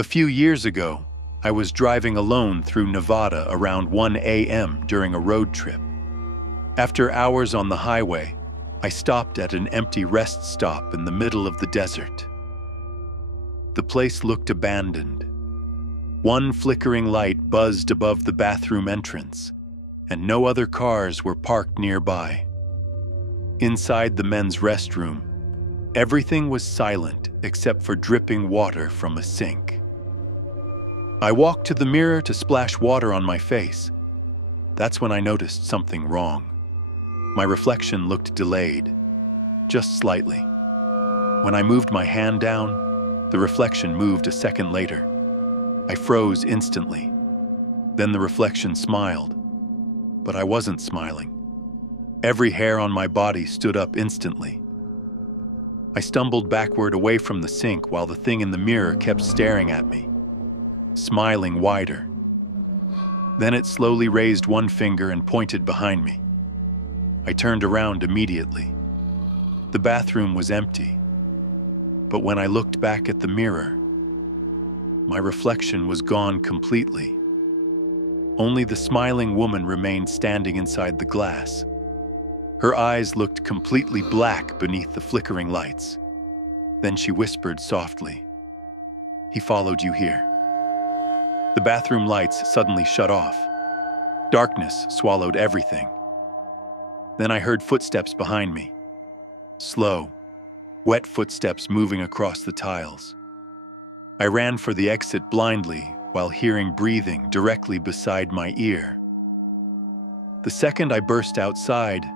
A few years ago, I was driving alone through Nevada around 1 a.m. during a road trip. After hours on the highway, I stopped at an empty rest stop in the middle of the desert. The place looked abandoned. One flickering light buzzed above the bathroom entrance, and no other cars were parked nearby. Inside the men's restroom, everything was silent except for dripping water from a sink. I walked to the mirror to splash water on my face. That's when I noticed something wrong. My reflection looked delayed, just slightly. When I moved my hand down, the reflection moved a second later. I froze instantly. Then the reflection smiled, but I wasn't smiling. Every hair on my body stood up instantly. I stumbled backward away from the sink while the thing in the mirror kept staring at me, smiling wider. Then it slowly raised one finger and pointed behind me. I turned around immediately. The bathroom was empty, but when I looked back at the mirror, my reflection was gone completely. Only the smiling woman remained standing inside the glass. Her eyes looked completely black beneath the flickering lights. Then she whispered softly, "He followed you here." The bathroom lights suddenly shut off. Darkness swallowed everything. Then I heard footsteps behind me. Slow, wet footsteps moving across the tiles. I ran for the exit blindly while hearing breathing directly beside my ear. The second I burst outside,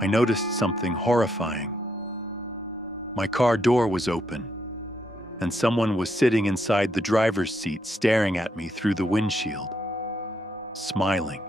I noticed something horrifying. My car door was open, and someone was sitting inside the driver's seat staring at me through the windshield, smiling.